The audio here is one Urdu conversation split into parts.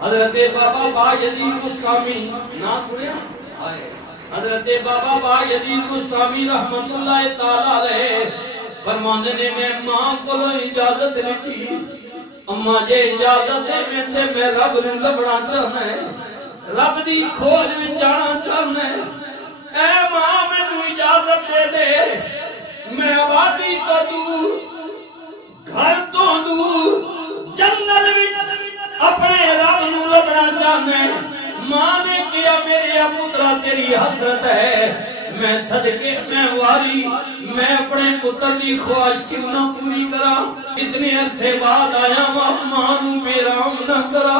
حضرت بابا با یزید بستامی نا سنیا حضرت بابا با یزید بستامی رحمت اللہ تعالیٰ علیہ فرماندے نے میں ماں کو اجازت لیتی اماں جے اجازت دے میں رب نے لبنا چاہنا ہے رب دی کھوج میں جانا چاہنا ہے اے ماں میں نو اجازت دے دے میں آبادی تو دور گھر تو دور جنگل وچ اپنے رب نو لبنا چاہنا ہے ماں نے کیا میرے پترا تیری حسرت ہے میں صدقے میں واری میں اپنے پتر دی خواہش کیوں نہ پوری کرا اتنے عرصے بعد آیا ماں نو میرام نہ کرا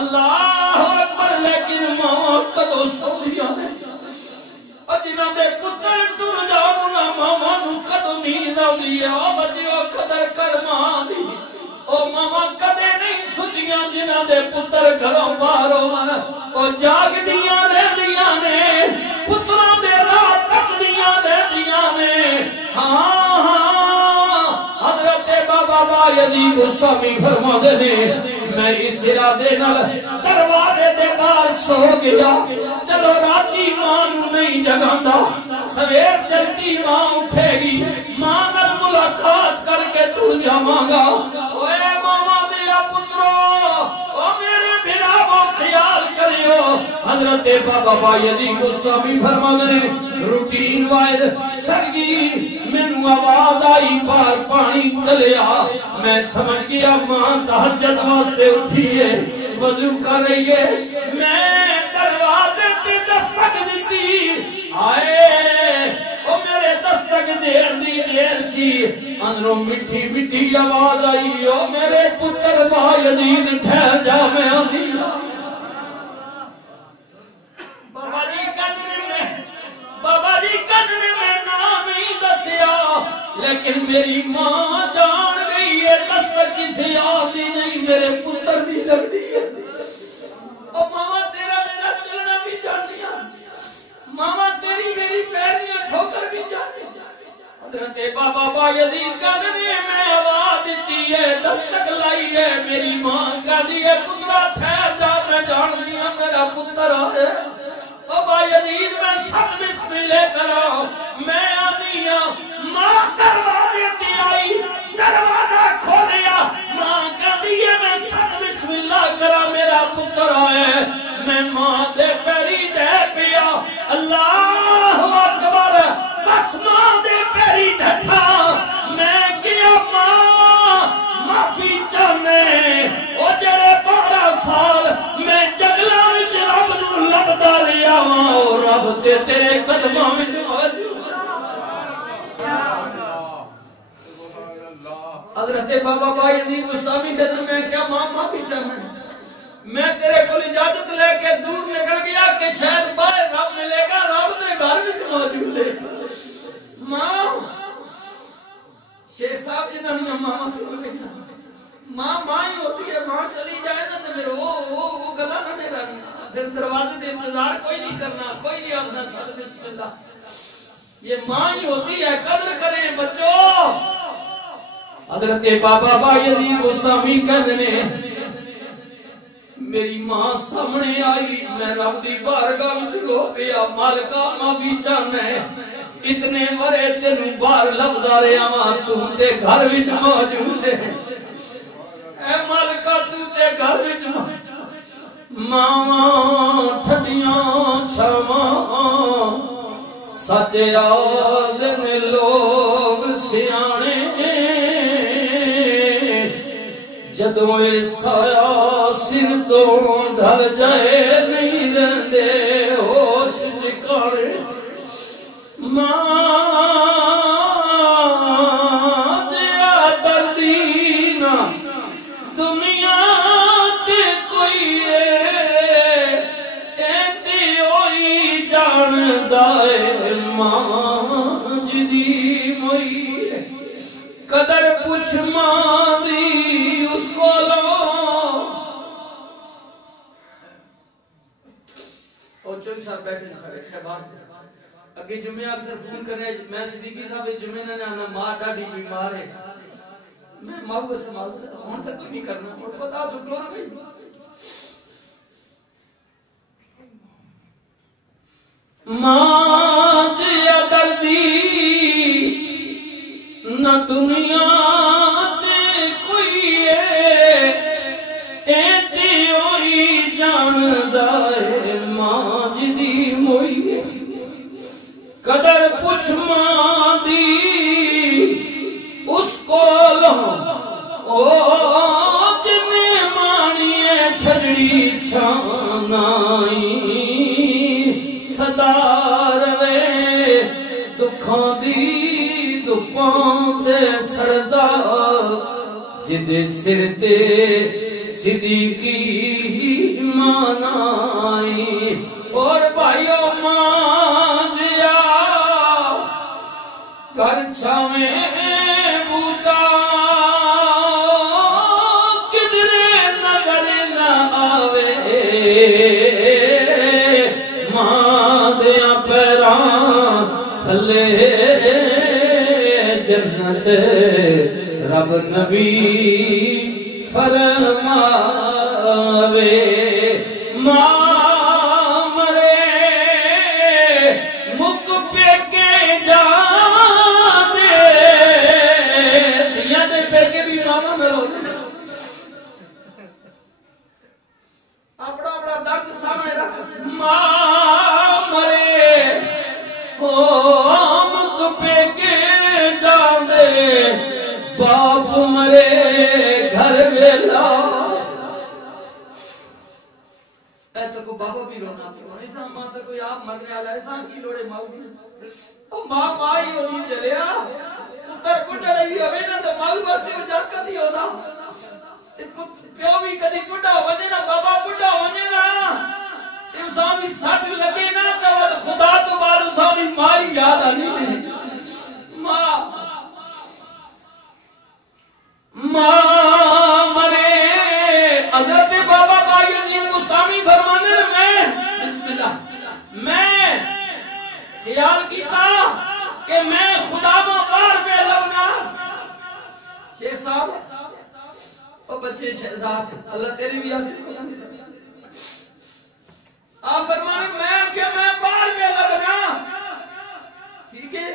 اللہ اکبر لیکن ماں کدو سو دیا نے اور جنہاں دے پتر ٹر جاؤ نا ماما نو کدو نیند آ دیا بچیو قدر کر ماں دی او ماما کدے نہیں سدیاں جنہاں دے پتر گھروں باہر ہون او جاگ دیاں رہ دیاں نے پتراں دے راہ تک دیاں رہ دیاں نے ہاں ہاں حضرت بابا با یزید بستامی فرماندے نے میں اس ارادے نال دروازے دے باہر سو گیا چلو راتی ماں نو نہیں جگاندا سویر جلدی ماں اٹھے گی ماں نال ملاقات کر کے تو جاواں گا اوے ماما دیا پترو او میرے بھراو خیال کریو حضرت بابا با یزید بستامی فرماندے نے روٹین واحد سرگی مینوں آواز آئی پار پانی چلیا میں سمجھ گیا ماں تہجد واسطے اٹھی ہے وضو کر رہی ہے میں دروازے تے دستک دیتی آئے او میرے دستک دیر دی دیر سی اندروں مٹھی مٹھی آواز آئی او میرے پتر با یزید ٹھہر جا میں آنی بابا جی قدر میں نام ہی دسیا لیکن میری ماں جان گئی ہے دستک کسی آدھی نہیں میرے پتر دی لگ دی ہے او ماما تیرا میرا چلنا بھی جانیا ماما تیری میری پیریاں ٹھوکر بھی جانیا حضرت بابا با یزید قدر میں آواز دیتی ہے دستک لائی ہے میری ماں کا دیئے پترا ٹھہر جا میں جان لیا میرا پتر آئے بابا یزید میں سب بسم اللہ کرو میں آنیا ماں دروازے تی آئی دروازہ کھولیا ماں کا دیئے میں سب بسم اللہ کرا میرا پتر آئے میں ماں دے پیری دے پیا اللہ اکبر بس ماں دے پیری ڈھٹا میں کیا ماں معافی چاہنے او جڑے 12 سال میں جگلہ وچ رب نو لبدا لیا ماں او رب تے تیرے قدماں وچ موجود حضرت بابا با یزید بستامی کے میں کیا ماں معافی چاہنے میں تیرے کو اجازت لے کے دور نکل گیا کہ شاید باہر رب ملے گا رب دے گھر وچ موجود ہے ماں شیخ صاحب جنہوں ماں کیوں نہیں ماں ماں ہی ہوتی ہے ماں چلی جائے نا تو پھر وہ گلا نہ میرا پھر دروازے دے انتظار کوئی نہیں کرنا کوئی نہیں آمنا ساتھ بسم اللہ یہ ماں ہی ہوتی ہے قدر کریں بچوں حضرت بابا با یزید بستامی کہنے میری ماں سامنے آئی میں رب دی بارگاہ وچ رو پیا مالکا معافی چاہنا ہے اتنے ورے تینوں باہر لبدا رہیا ماں تو تے گھر وچ موجود ہے اے مالکا تو تے گھر وچ ماں ٹھڈیاں چھاواں سچ آدن لوگ سیانے جدوں اے سایہ سر تو ڈھل جائے نہیں رہندے ہوش ٹھکانے ماں دیا دردی نہ دنیا تے کوئی ایتی ہوئی جان دائے ماں جدی موئی قدر پوچھ ماں دی اس کو لو اور چوئی صاحب بیٹھے خیبان اگے جمعہ اکثر فون کرے میں صدیقی صاحب جمعہ نے آنا ماں ڈاڑی بیمار ہے میں ماں کو سنبھال سے ہون تک کوئی نہیں کرنا اور پتا سو ڈور گئی ماں دیا دردی نہ دنیا تے کوئی ایتی ہوئی جاندہ ہے ماں جدی موئی قدر پوچھ ماں دی اس کو لو او جنے مانیے ٹھڑی چھانائی صدار وے دکھاں دی دکھاں دے سردا جدے سر تے صدیقی مانائی اور بھائیو ماں جیا کر چھاویں بوٹا کدرے نظر نہ آوے ماں دیا پیران تھلے جنت رب نبی فرماوے ماں مرے مک پہ کے جانے دیا دے پہ کے بھی ماما مرو اپنا اپنا درد سامنے رکھ ماں مرے مک پہ کے جانے باپ مرے گھر ویلا ایسا کو بابا بھی رونا ایسا ماں تا کوئی آپ مرنے آلہ ایسا کی لوڑے ماؤ بھی ماں مائی ہونی جلیا پتر پڑھا رہی ہوئے نا تو ماؤ واسطے وہ جا کدی ہونا پیو بھی کدی پڑھا ہونے نا بابا پڑھا ہونے نا اساں بھی سٹ لگے نا تو خدا تو بار اساں بھی مائی یاد آنی ماں مرے حضرت بابا بائی عظیم مستامی فرمانے میں بسم اللہ میں خیال کیتا کہ میں خدا مقار پہ لبنا شیخ صاحب او بچے شہزاد اللہ تیری بھی آسے آپ فرمانے میں کہ میں بار پہ لبنا ٹھیک ہے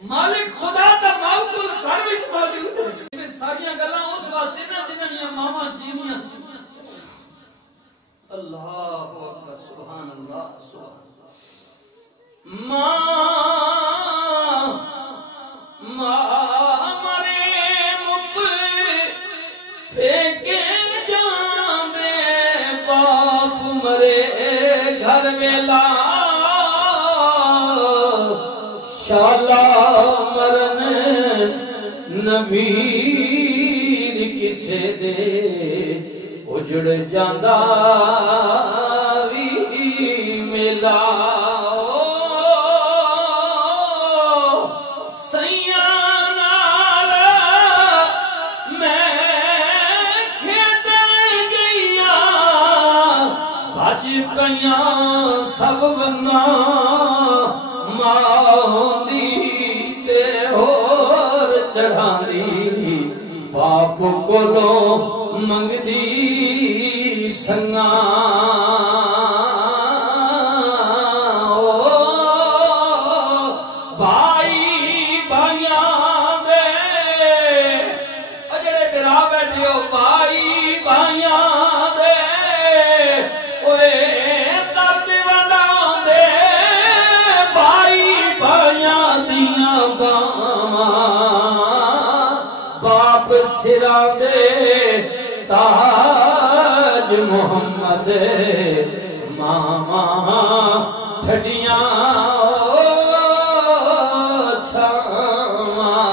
مالک خدا تا معقول گھر وچ موجود ہے ساریاں گلاں اس واسطے نہ جنہاں ماما جیویاں اللہ اکبر سبحان اللہ سبحان ماں مرے مک پھینکے جاندے باپ مرے گھر ویلا شالا مرن نبیر کسے دے اجڑ جاندہ وی ملا سیاں میں کھیتے گیا بھج پیاں سب ونگا ماں تے اور چڑھانی باپ کو لو منگ دی سنگا بھائی بھائیاں دے اجڑے برا بیٹھے ہو بھائی بھائیاں دے اوے درد وداں دے بھائی بھائیاں دیاں باپ سرا دے تاج محمد ماما ٹھڈیاں چھاواں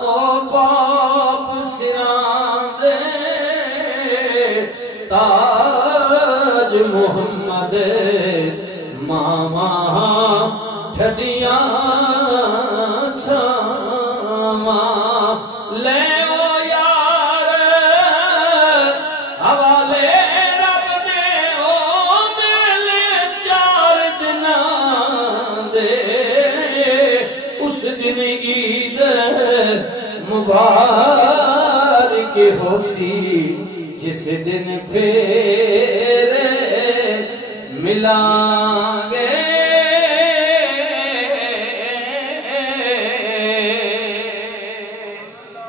او باپ سرا دے تاج محمد ماما ٹھڈیاں لے او یار حوالے رب دے او میلے 4 دناں دے اس دن عید مبارک ہو سی جس دن پھر ملیں گے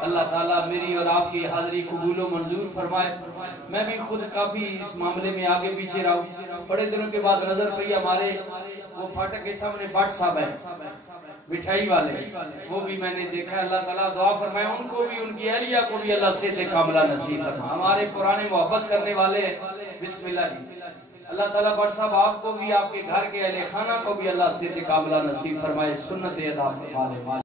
اللہ تعالیٰ میری اور آپ کی حاضری قبول و منظور فرمائے میں بھی خود کافی اس معاملے میں آگے پیچھے رہا ہوں بڑے دنوں کے بعد نظر پئی ہمارے وہ پھاٹک کے سامنے بٹ صاحب ہے مٹھائی والے وہ بھی میں نے دیکھا اللہ تعالیٰ دعا فرمائے ان کو بھی ان کی اہلیہ کو بھی اللہ صحت کاملہ نصیب فرمائے ہمارے پرانے محبت کرنے والے بسم اللہ جی اللہ تعالیٰ بٹ صاحب آپ کو بھی آپ کے گھر کے اہل خانہ کو بھی اللہ صحت کاملہ نصیب فرمائے سنت ادا فرمائے